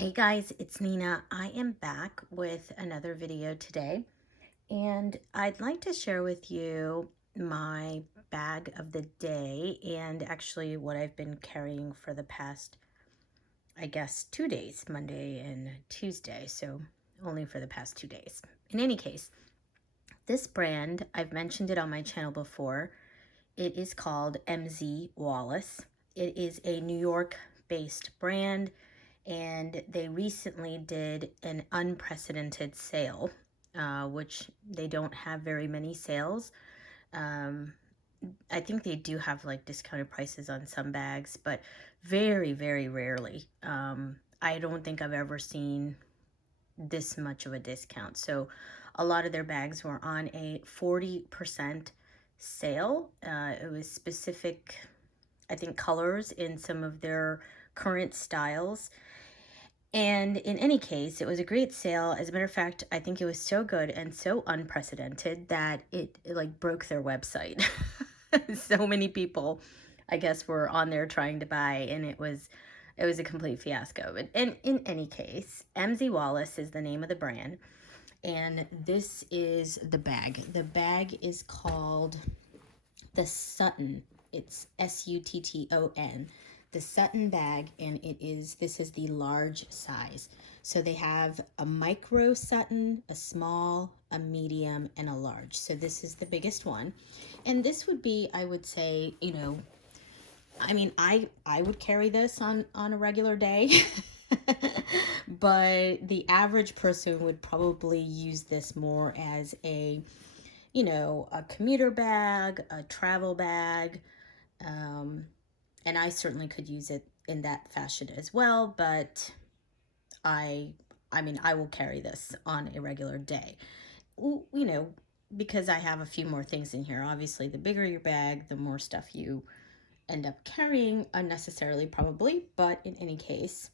Hey guys, it's Nina. I am back with another video today, and I'd like to share with you my bag of the day and actually what I've been carrying for the past, I guess, 2 days, Monday and Tuesday, so only for the past 2 days. In any case, this brand, I've mentioned it on my channel before. It is called MZ Wallace. It is a New York-based brand, and they recently did an unprecedented sale, which they don't have very many sales. I think they do have like discounted prices on some bags, but very, very rarely. I don't think I've ever seen this much of a discount. So a lot of their bags were on a 40% sale. It was specific, I think, colors in some of their current styles. And in any case, it was a great sale. As a matter of fact, I think it was so good and so unprecedented that it like broke their website. So many people, I guess, were on there trying to buy, and it was a complete fiasco. But in any case, MZ Wallace is the name of the brand, and this is the bag. The bag is called the Sutton. It's Sutton, the Sutton bag, and this is the large size. So they have a micro Sutton, a small, a medium, and a large. So this is the biggest one. And this would be, I would say, I mean, I would carry this on a regular day. But the average person would probably use this more as a commuter bag, a travel bag, and I certainly could use it in that fashion as well, but I mean, I will carry this on a regular day, because I have a few more things in here. Obviously, the bigger your bag, the more stuff you end up carrying unnecessarily, probably, but in any case,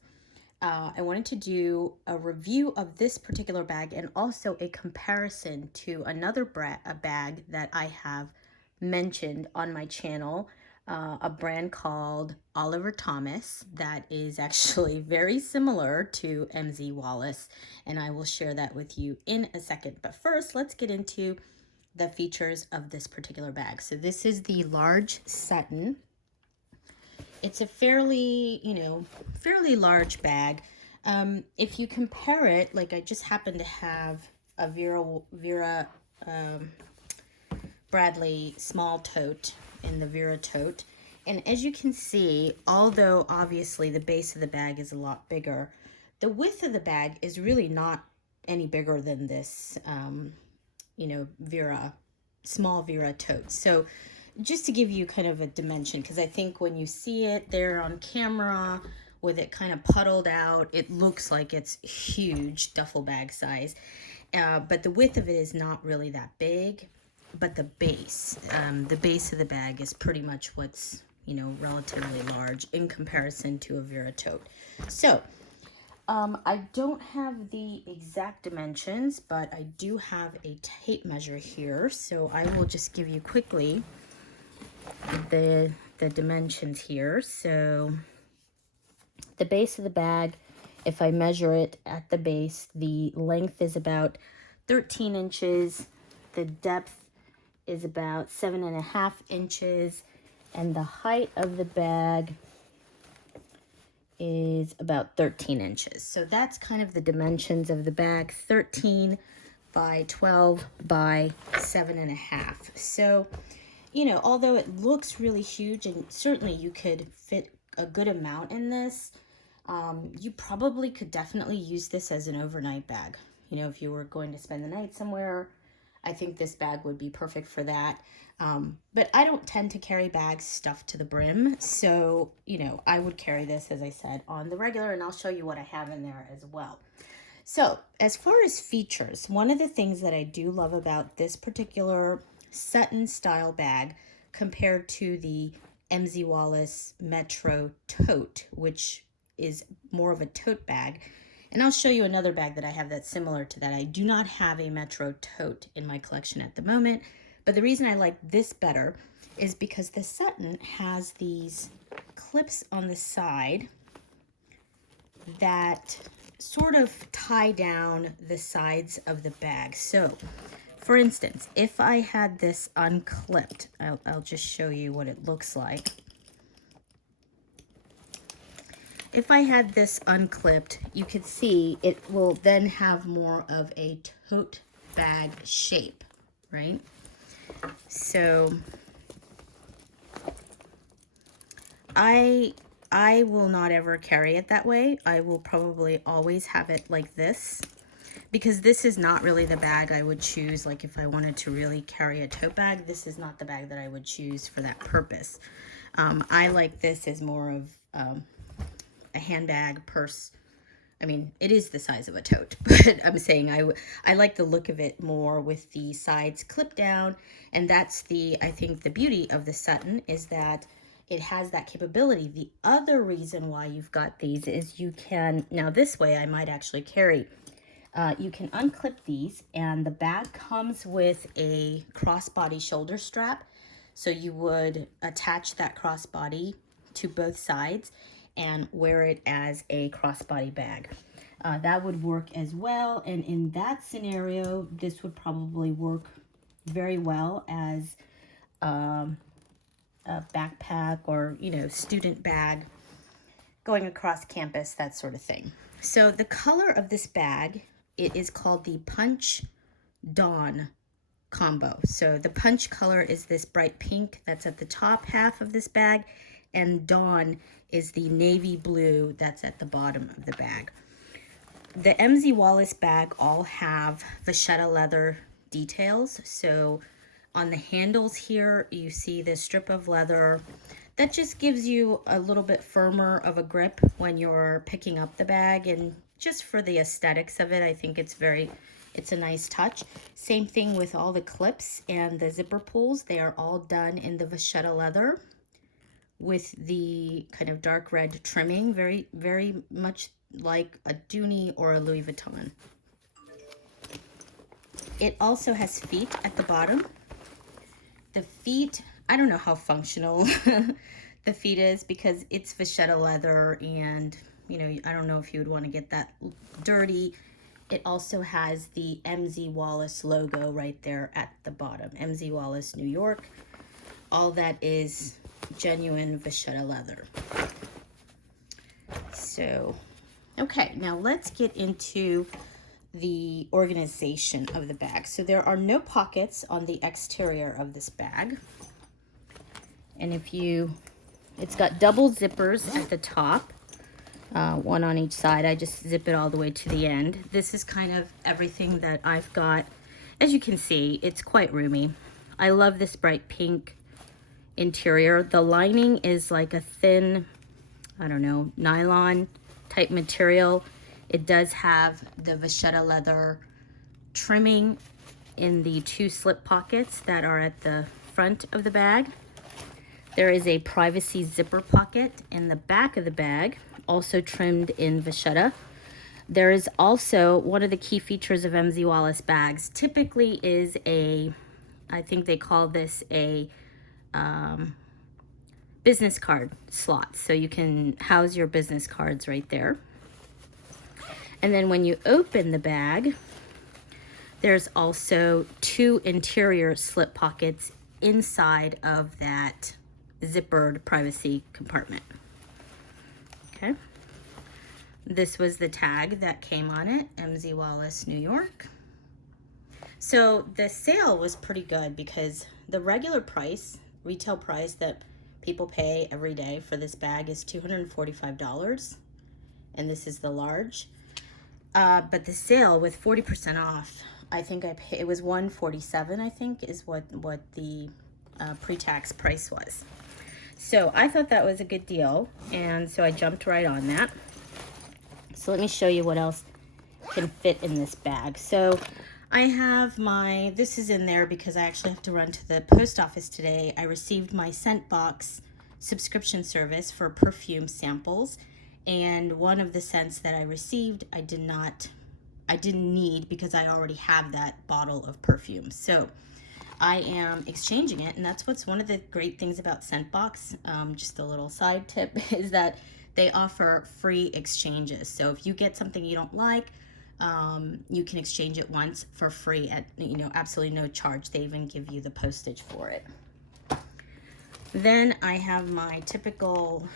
I wanted to do a review of this particular bag and also a comparison to another bag that I have mentioned on my channel, a brand called Oliver Thomas that is actually very similar to MZ Wallace, and I will share that with you in a second. But first, let's get into the features of this particular bag. So this is the large Sutton. It's a fairly large bag. If you compare it, like I just happen to have a Vera Bradley small tote in the Vera tote. And as you can see, although obviously the base of the bag is a lot bigger, the width of the bag is really not any bigger than this, small Vera tote. So just to give you kind of a dimension, because I think when you see it there on camera with it kind of puddled out, it looks like it's huge duffel bag size. But the width of it is not really that big. But the base of the bag is pretty much what's, relatively large in comparison to a Vera tote. So I don't have the exact dimensions, but I do have a tape measure here. So I will just give you quickly the dimensions here. So the base of the bag, if I measure it at the base, the length is about 13 inches. The depth is about 7.5 inches, and the height of the bag is about 13 inches. So that's kind of the dimensions of the bag, 13 by 12 by 7.5. So, although it looks really huge, and certainly you could fit a good amount in this, you probably could definitely use this as an overnight bag. If you were going to spend the night somewhere, I think this bag would be perfect for that. But I don't tend to carry bags stuffed to the brim. So, I would carry this, as I said, on the regular, and I'll show you what I have in there as well. So as far as features, one of the things that I do love about this particular Sutton style bag compared to the MZ Wallace Metro Tote, which is more of a tote bag, and I'll show you another bag that I have that's similar to that. I do not have a Metro Tote in my collection at the moment, but the reason I like this better is because the Sutton has these clips on the side that sort of tie down the sides of the bag. So, for instance, if I had this unclipped, I'll just show you what it looks like. If I had this unclipped, you could see it will then have more of a tote bag shape, right? So I will not ever carry it that way. I will probably always have it like this, because this is not really the bag I would choose. Like if I wanted to really carry a tote bag, this is not the bag that I would choose for that purpose. I like this as more of a handbag, purse. I mean, it is the size of a tote, but I'm saying I like the look of it more with the sides clipped down. And that's I think the beauty of the Sutton is that it has that capability. The other reason why you've got these is you can, now this way I might actually carry, you can unclip these, and the bag comes with a crossbody shoulder strap. So you would attach that crossbody to both sides and wear it as a crossbody bag. That would work as well. And in that scenario, this would probably work very well as a backpack or, you know, student bag going across campus, that sort of thing. So the color of this bag, it is called the Punch Dawn combo. So the punch color is this bright pink that's at the top half of this bag, and Dawn is the navy blue that's at the bottom of the bag. The MZ Wallace bag all have vachetta leather details. So on the handles here, you see this strip of leather that just gives you a little bit firmer of a grip when you're picking up the bag, and just for the aesthetics of it, I think it's a nice touch. Same thing with all the clips and the zipper pulls. They are all done in the vachetta leather with the kind of dark red trimming, very, very much like a Dooney or a Louis Vuitton. It also has feet at the bottom. The feet, I don't know how functional the feet is, because it's vachetta leather, and you know, I don't know if you would want to get that dirty. It also has the MZ Wallace logo right there at the bottom. MZ Wallace, New York. All that is genuine vachetta leather. So, okay, now let's get into the organization of the bag. So there are no pockets on the exterior of this bag. And it's got double zippers at the top. One on each side. I just zip it all the way to the end. This is kind of everything that I've got. As you can see, it's quite roomy. I love this bright pink interior. The lining is like a thin, I don't know, nylon type material. It does have the vachetta leather trimming in the two slip pockets that are at the front of the bag. There is a privacy zipper pocket in the back of the bag, also trimmed in vachetta. There is also one of the key features of MZ Wallace bags typically is I think they call this a business card slot. So you can house your business cards right there. And then when you open the bag, there's also two interior slip pockets inside of that zippered privacy compartment. Okay. This was the tag that came on it, MZ Wallace, New York. So the sale was pretty good, because the regular price, retail price that people pay every day for this bag is $245, and this is the large. But the sale with 40% off, I think it was $147, I think, is what the pre-tax price was. So I thought that was a good deal, and so I jumped right on that. So let me show you what else can fit in this bag. So I have this is in there because I actually have to run to the post office today. I received my scent box subscription service for perfume samples, and one of the scents that I received I didn't need because I already have that bottle of perfume. So I am exchanging it, and that's what's one of the great things about Scentbox. Just a little side tip is that they offer free exchanges. So if you get something you don't like, you can exchange it once for free at, you know, absolutely no charge. They even give you the postage for it. Then I have my typical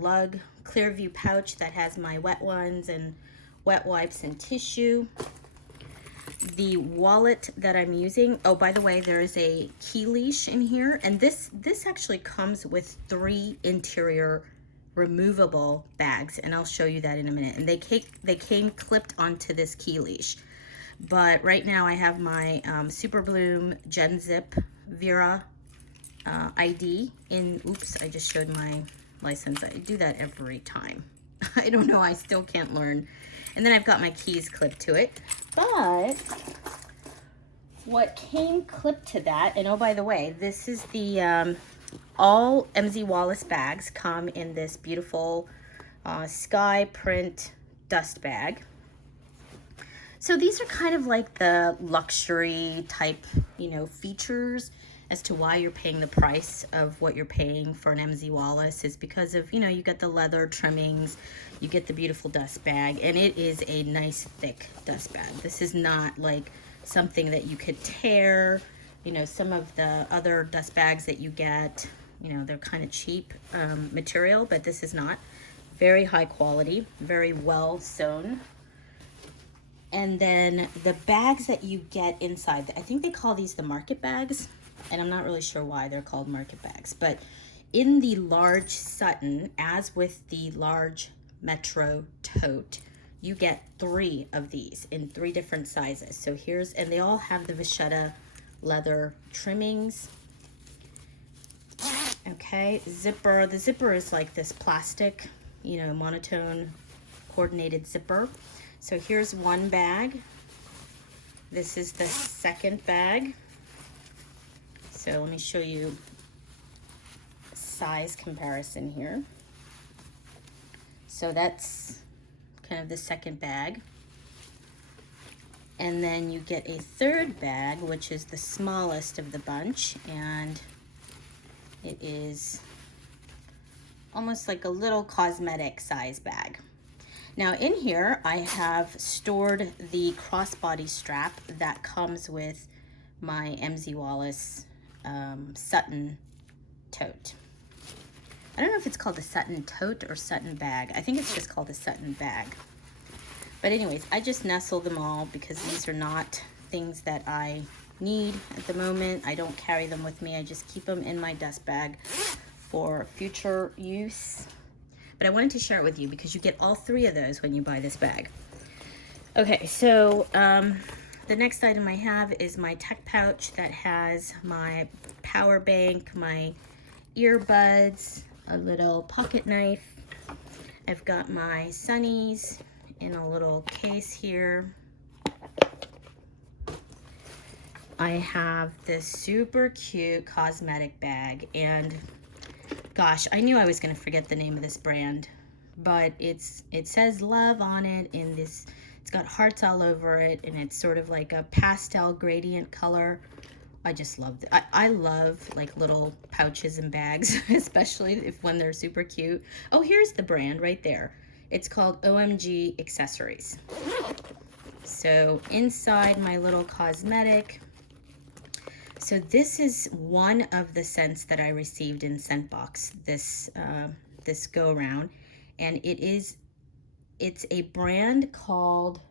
lug Clearview pouch that has my wet ones and wet wipes and tissue. The wallet that I'm using, oh, by the way, there is a key leash in here, and this actually comes with 3 interior removable bags, and I'll show you that in a minute. And they came clipped onto this key leash. But right now I have my Super Bloom Gen Zip Vera ID in, oops, I just showed my license. I do that every time. I don't know, I still can't learn. And then I've got my keys clipped to it. But what came clipped to that, and oh, by the way, this is the all MZ Wallace bags come in this beautiful sky print dust bag. So these are kind of like the luxury type, you know, features as to why you're paying the price of what you're paying for an MZ Wallace is because of, you know, you get the leather trimmings, you get the beautiful dust bag, and it is a nice thick dust bag. This is not like something that you could tear. You know, some of the other dust bags that you get, you know, they're kind of cheap material, but this is not. Very high quality, very well sewn. And then the bags that you get inside, I think they call these the market bags, and I'm not really sure why they're called market bags, but in the large Sutton, as with the large Metro Tote, you get 3 of these in 3 different sizes. So here's, and they all have the vachetta leather trimmings. Okay, zipper. The zipper is like this plastic, you know, monotone coordinated zipper. So here's one bag. This is the second bag. So let me show you size comparison here. So that's kind of the second bag. And then you get a third bag, which is the smallest of the bunch, and it is almost like a little cosmetic size bag. Now in here, I have stored the crossbody strap that comes with my MZ Wallace Sutton tote. I don't know if it's called a Sutton tote or Sutton bag. I think it's just called a Sutton bag. But anyways, I just nestle them all because these are not things that I need at the moment. I don't carry them with me. I just keep them in my dust bag for future use. But I wanted to share it with you because you get all 3 of those when you buy this bag. Okay, so the next item I have is my tech pouch that has my power bank, my earbuds, a little pocket knife. I've got my sunnies in a little case here. I have this super cute cosmetic bag, and gosh, I knew I was gonna forget the name of this brand, but it says love on it in this, it's got hearts all over it, and it's sort of like a pastel gradient color. I just love it. I love like little pouches and bags, especially when they're super cute. Oh, here's the brand right there. It's called OMG Accessories. So inside my little cosmetic, so this is one of the scents that I received in Scentbox this this go around, and it's a brand called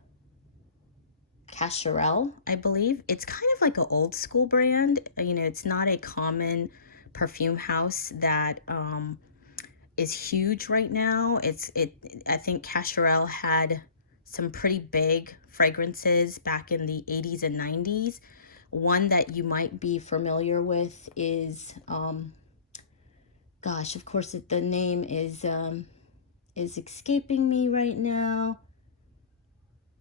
Cacharel, I believe. It's kind of like an old school brand. You know, it's not a common perfume house that is huge right now. I think Cacharel had some pretty big fragrances back in the 80s and 90s. One that you might be familiar with is, gosh, of course, the name is escaping me right now.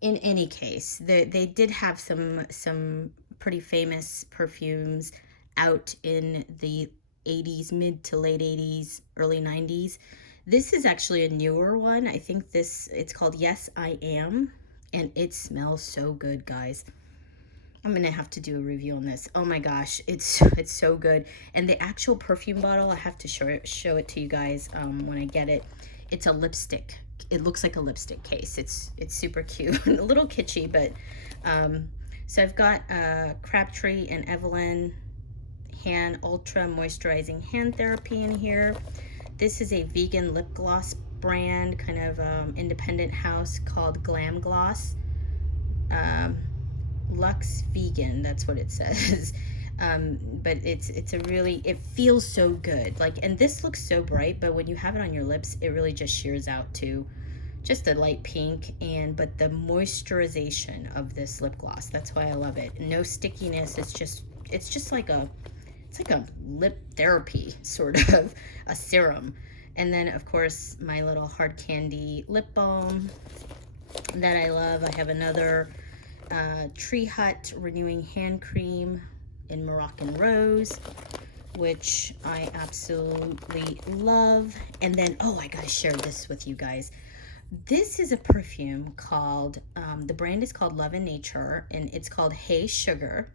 In any case, they did have some pretty famous perfumes out in the 80s, mid to late 80s, early 90s. This is actually a newer one. I think it's called Yes, I Am, and it smells so good, guys. I'm gonna have to do a review on this. Oh my gosh, it's so good. And the actual perfume bottle, I have to show it to you guys when I get it. it's a lipstick. It looks like a lipstick case. It's super cute. A little kitschy, but so I've got Crabtree and Evelyn hand ultra moisturizing hand therapy in here. This is a vegan lip gloss brand, kind of independent house called Glam Gloss. Luxe Vegan, that's what it says. But it's a really, it feels so good. Like, and this looks so bright, but when you have it on your lips, it really just shears out to just a light pink. And but the moisturization of this lip gloss, that's why I love it. No stickiness. It's just like a, it's like a lip therapy, sort of a serum. And then of course my little hard candy lip balm that I love. I have another Tree Hut renewing hand cream in Moroccan Rose, which I absolutely love. And then, oh, I gotta share this with you guys. This is a perfume called, the brand is called Love and Nature, and it's called Hey Sugar.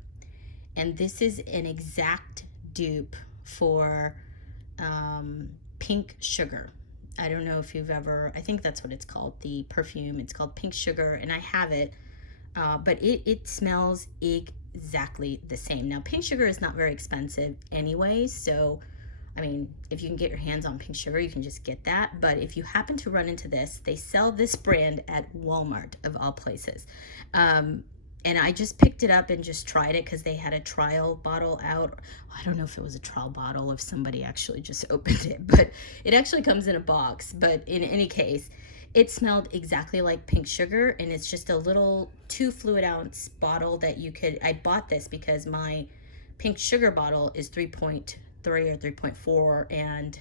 And this is an exact dupe for Pink Sugar. I don't know if you've ever, I think that's what it's called, the perfume. It's called Pink Sugar, and I have it. But it smells exactly the same. Now, Pink Sugar is not very expensive anyway, so, I mean, if you can get your hands on Pink Sugar, you can just get that. But if you happen to run into this, they sell this brand at Walmart, of all places. And I just picked it up and just tried it because they had a trial bottle out. I don't know if it was a trial bottle, if somebody actually just opened it, but it actually comes in a box. But in any case, it smelled exactly like Pink Sugar, and it's just a little 2 fluid ounce bottle that you could, I bought this because my Pink Sugar bottle is 3.3 or 3.4, and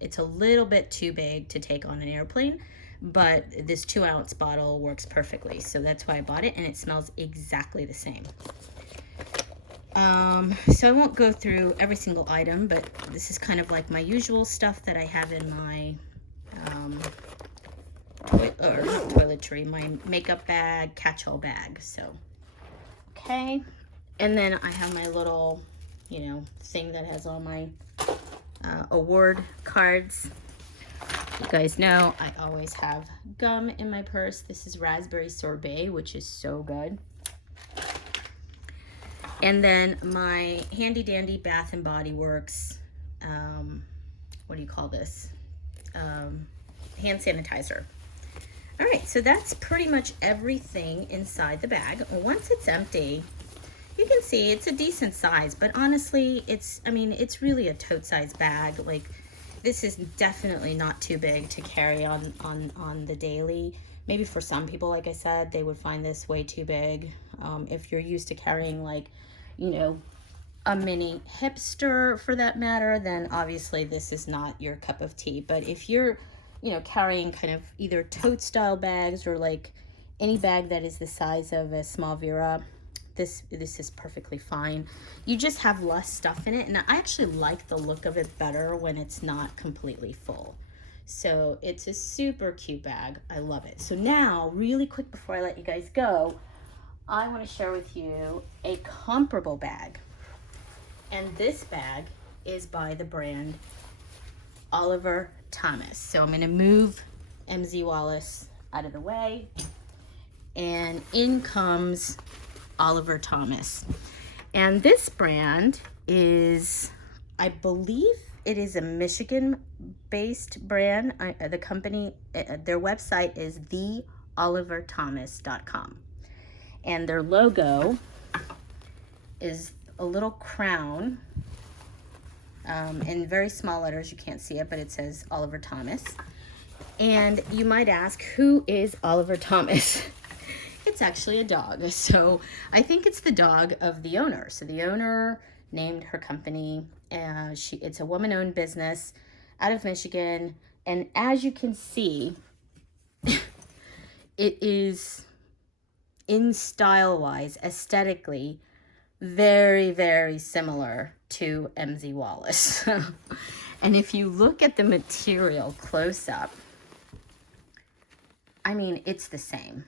it's a little bit too big to take on an airplane, but this 2 ounce bottle works perfectly. So that's why I bought it, and it smells exactly the same. So I won't go through every single item, but this is kind of like my usual stuff that I have in my, or not toiletry, my makeup bag, catch-all bag. So, okay. And then I have my little, you know, thing that has all my award cards. You guys know I always have gum in my purse. This is raspberry sorbet, which is so good. And then my handy dandy Bath and Body Works, what do you call this? Hand sanitizer. All right, so that's pretty much everything inside the bag. Once it's empty, you can see it's a decent size, but honestly, it's, I mean, it's really a tote size bag. Like, this is definitely not too big to carry on the daily. Maybe for some people, like I said, they would find this way too big. If you're used to carrying, like, you know, a mini hipster for that matter, then obviously this is not your cup of tea. But if you're, you know, carrying kind of either tote style bags or like any bag that is the size of a small Vera, this is perfectly fine. You just have less stuff in it, and I actually like the look of it better when it's not completely full. So it's a super cute bag. I love it. So now, really quick before I let you guys go, I want to share with you a comparable bag. And this bag is by the brand Oliver Thomas. So I'm going to move MZ Wallace out of the way, and in comes Oliver Thomas. And this brand is, I believe it is a Michigan-based brand. The company, their website is theoliverthomas.com. And their logo is a little crown, in very small letters. You can't see it, but it says Oliver Thomas. And you might ask, who is Oliver Thomas? It's actually a dog. So I think it's the dog of the owner. So the owner named her company. It's a woman-owned business out of Michigan. And as you can see, it is, in style-wise, aesthetically, very, very similar to MZ Wallace. And if you look at the material close up, I mean, it's the same.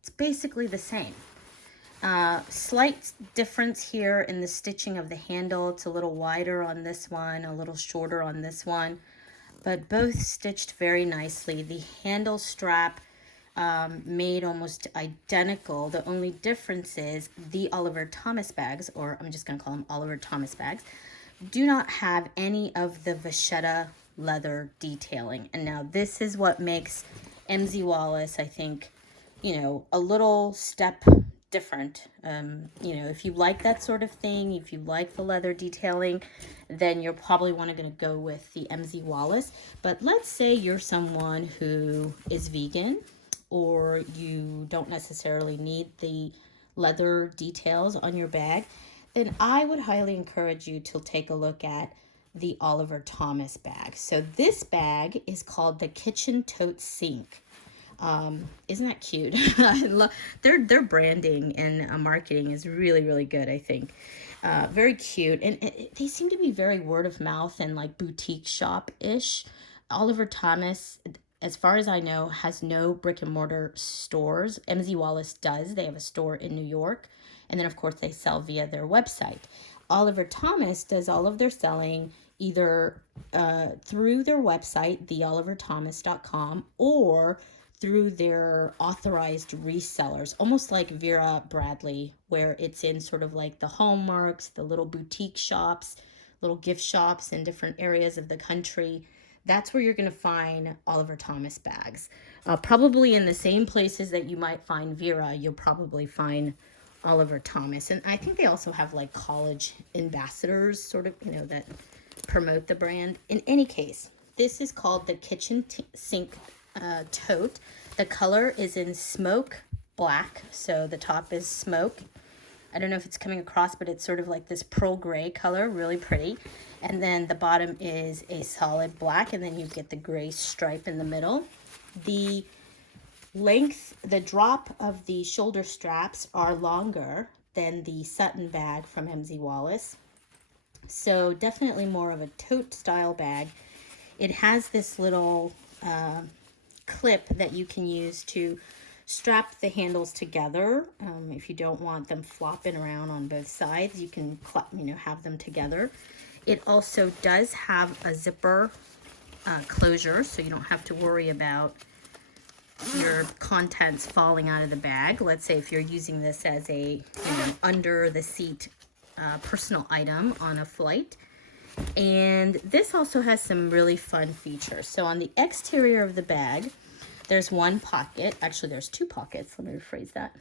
It's basically the same. Slight difference here in the stitching of the handle. It's a little wider on this one, a little shorter on this one. but both stitched very nicely. The handle strap made almost identical. The only difference is the Oliver Thomas bags, or I'm just going to call them Oliver Thomas bags, do not have any of the vachetta leather detailing. And now this is what makes MZ Wallace, I think, you know, a little step different. You know, if you like that sort of thing, if you like the leather detailing, then you're probably going to go with the MZ Wallace. But let's say you're someone who is vegan, or you don't necessarily need the leather details on your bag, then I would highly encourage you to take a look at the Oliver Thomas bag. So this bag is called the Kitchen Tote Sink. Isn't that cute? I love their branding and marketing is really, really good, I think. Very cute. And they seem to be very word of mouth and like boutique shop-ish. Oliver Thomas, as far as I know, has no brick and mortar stores. MZ Wallace does. They have a store in New York. And then, of course, they sell via their website. Oliver Thomas does all of their selling either through their website, theoliverthomas.com, or through their authorized resellers, almost like Vera Bradley, where it's in sort of like the Hallmarks, the little boutique shops, little gift shops in different areas of the country. That's where you're going to find Oliver Thomas bags. Probably in the same places that you might find Vera, you'll probably find Oliver Thomas. And I think they also have like college ambassadors, sort of, you know, that promote the brand. In any case, this is called the Kitchen Sink Tote. The color is in smoke black, so the top is smoke. I don't know if it's coming across, but it's sort of like this pearl gray color, really pretty. And then the bottom is a solid black, and then you get the gray stripe in the middle. The length, the drop of the shoulder straps are longer than the Sutton bag from MZ Wallace. So definitely more of a tote style bag. It has this little clip that you can use to strap the handles together. If you don't want them flopping around on both sides, you can have them together. It also does have a zipper closure, so you don't have to worry about your contents falling out of the bag. Let's say if you're using this as a under the seat personal item on a flight. And this also has some really fun features. So on the exterior of the bag, there's one pocket. Actually, there's two pockets. Let me rephrase that.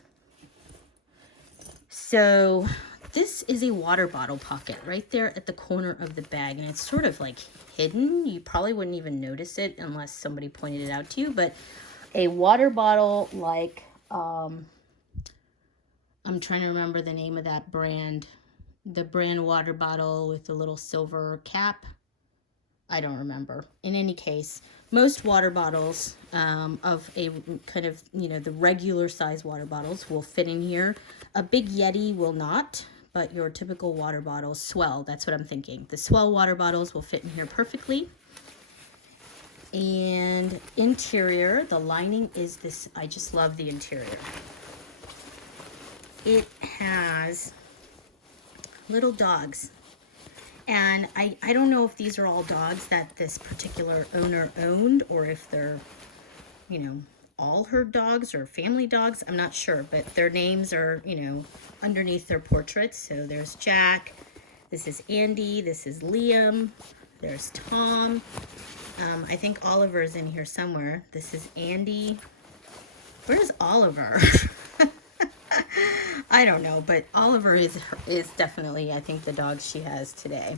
So this is a water bottle pocket right there at the corner of the bag. And it's sort of like hidden. You probably wouldn't even notice it unless somebody pointed it out to you. But a water bottle like, I'm trying to remember the name of that brand. The brand water bottle with the little silver cap. I don't remember. In any case, most water bottles of a kind of, the regular size water bottles will fit in here. A big Yeti will not, but your typical water bottles, Swell, that's what I'm thinking. The Swell water bottles will fit in here perfectly. And interior, the lining is this, I just love the interior. It has little dogs. And I don't know if these are all dogs that this particular owner owned, or if they're, all her dogs or family dogs. I'm not sure, but their names are, underneath their portraits. So there's Jack, this is Andy, this is Liam, there's Tom. I think Oliver is in here somewhere. This is Andy. Where's Oliver? I don't know, but Oliver is definitely, I think, the dog she has today.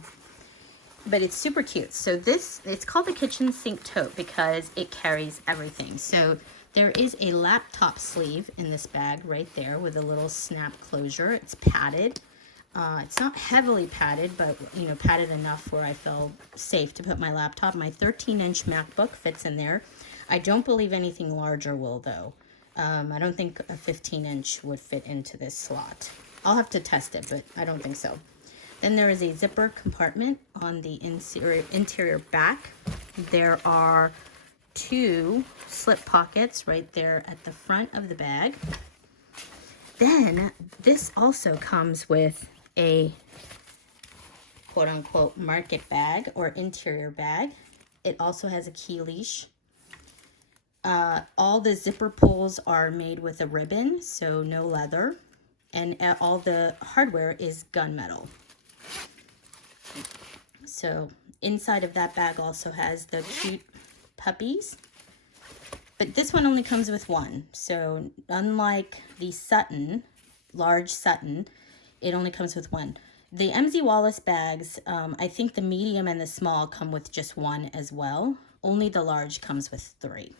But it's super cute. So it's called the Kitchen Sink Tote because it carries everything. So there is a laptop sleeve in this bag right there with a little snap closure. It's padded. It's not heavily padded, but, padded enough where I felt safe to put my laptop. My 13-inch MacBook fits in there. I don't believe anything larger will, though. I don't think a 15-inch would fit into this slot. I'll have to test it, but I don't think so. Then there is a zipper compartment on the interior back. There are two slip pockets right there at the front of the bag. Then this also comes with a quote-unquote market bag or interior bag. It also has a key leash. All the zipper pulls are made with a ribbon, so no leather. And all the hardware is gunmetal. So inside of that bag also has the cute puppies. But this one only comes with one. So unlike the Sutton, large Sutton, it only comes with one. The MZ Wallace bags, I think the medium and the small come with just one as well. Only the large comes with 3.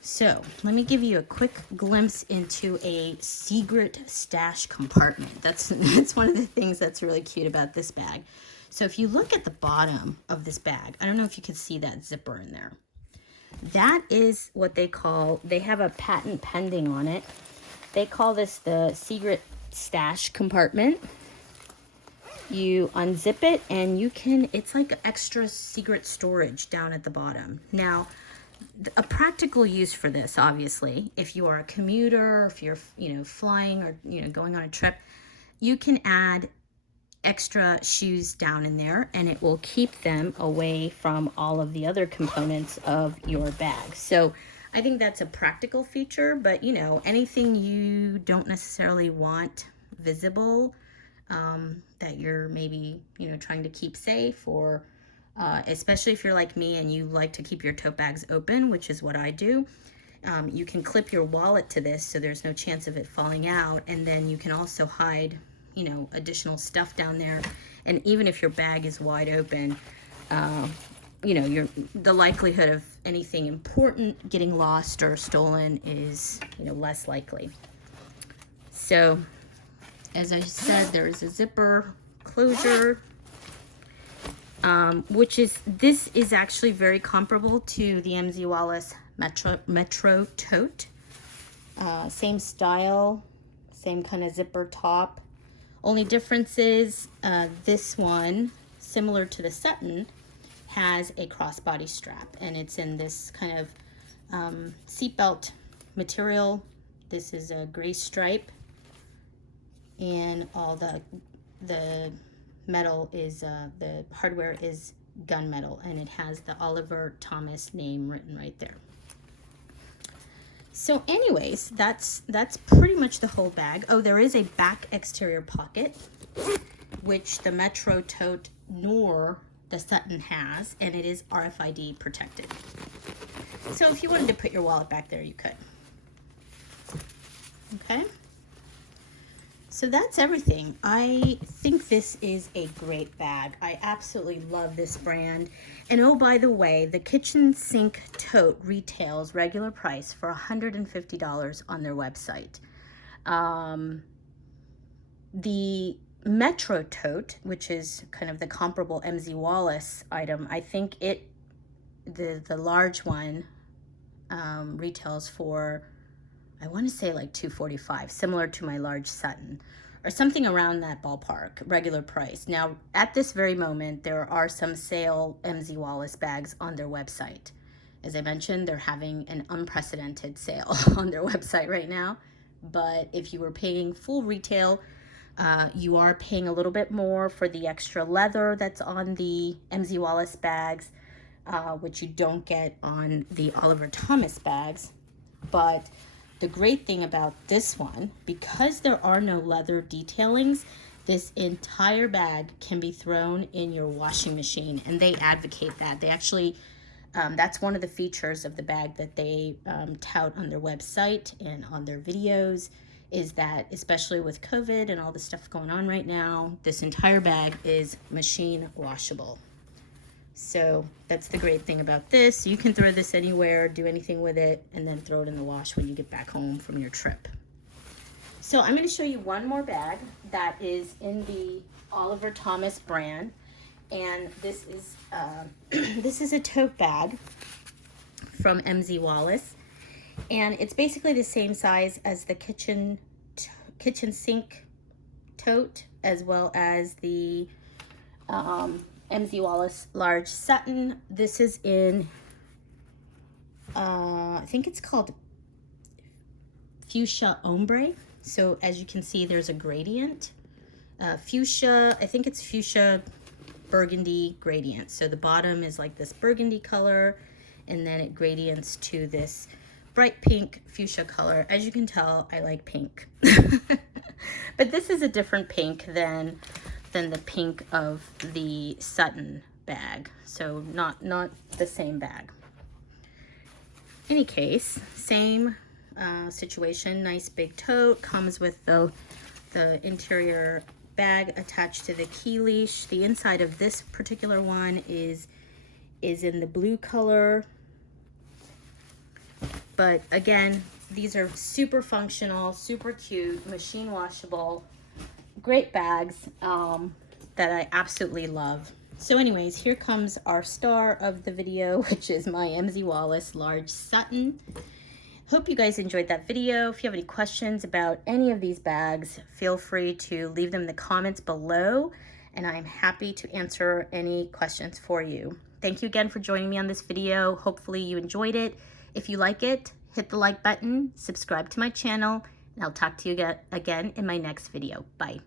So let me give you a quick glimpse into a secret stash compartment. That's one of the things that's really cute about this bag. So if you look at the bottom of this bag, I don't know if you can see that zipper in there. That is what they call, they have a patent pending on it. They call this the secret stash compartment. You unzip it and you can, it's like extra secret storage down at the bottom. Now, a practical use for this, obviously, if you are a commuter, if you're, flying or, going on a trip, you can add extra shoes down in there and it will keep them away from all of the other components of your bag. So I think that's a practical feature, but anything you don't necessarily want visible, that you're maybe, trying to keep safe, or especially if you're like me and you like to keep your tote bags open, which is what I do. You can clip your wallet to this so there's no chance of it falling out, and then you can also hide additional stuff down there. And even if your bag is wide open, the likelihood of anything important getting lost or stolen is, less likely. So, as I said, there's a zipper closure, this is actually very comparable to the MZ Wallace Metro Tote. Same style, same kind of zipper top. Only difference is this one, similar to the Sutton, has a crossbody strap, and it's in this kind of seatbelt material. This is a gray stripe, and all the metal is, the hardware is gunmetal, and it has the Oliver Thomas name written right there. So anyways, that's pretty much the whole bag. Oh, there is a back exterior pocket, which the Metro Tote nor the Sutton has, and it is RFID protected. So if you wanted to put your wallet back there, you could. Okay. So that's everything. I think this is a great bag. I absolutely love this brand. And oh, by the way, the kitchen sink tote retails regular price for $150 on their website. The Metro Tote, which is kind of the comparable MZ Wallace item, I think the large one retails for, I want to say like $245, similar to my large Sutton, or something around that ballpark, regular price. Now, at this very moment, there are some sale MZ Wallace bags on their website. As I mentioned, they're having an unprecedented sale on their website right now. But if you were paying full retail, you are paying a little bit more for the extra leather that's on the MZ Wallace bags, which you don't get on the Oliver Thomas bags. But the great thing about this one, because there are no leather detailings, this entire bag can be thrown in your washing machine, and they advocate that. They actually, that's one of the features of the bag that they tout on their website and on their videos, is that, especially with COVID and all the stuff going on right now, this entire bag is machine washable. So that's the great thing about this. You can throw this anywhere, do anything with it, and then throw it in the wash when you get back home from your trip. So I'm going to show you one more bag that is in the Oliver Thomas brand, and this is this is a tote bag from MZ Wallace, and it's basically the same size as the kitchen sink tote, as well as the MZ Wallace large Sutton. This is in, I think it's called Fuchsia Ombre. So as you can see, there's a gradient. Fuchsia, I think it's Fuchsia burgundy gradient. So the bottom is like this burgundy color, and then it gradients to this bright pink fuchsia color. As you can tell, I like pink. But this is a different pink than the pink of the Sutton bag. So not the same bag. Any case, same situation. Nice big tote, comes with the interior bag attached to the key leash. The inside of this particular one is in the blue color. But again, these are super functional, super cute, machine washable, great bags that I absolutely love. So anyways, here comes our star of the video, which is my MZ Wallace large Sutton. Hope you guys enjoyed that video. If you have any questions about any of these bags, feel free to leave them in the comments below, and I'm happy to answer any questions for you. Thank you again for joining me on this video. Hopefully you enjoyed it. If you like it, hit the like button, subscribe to my channel, and I'll talk to you again in my next video. Bye.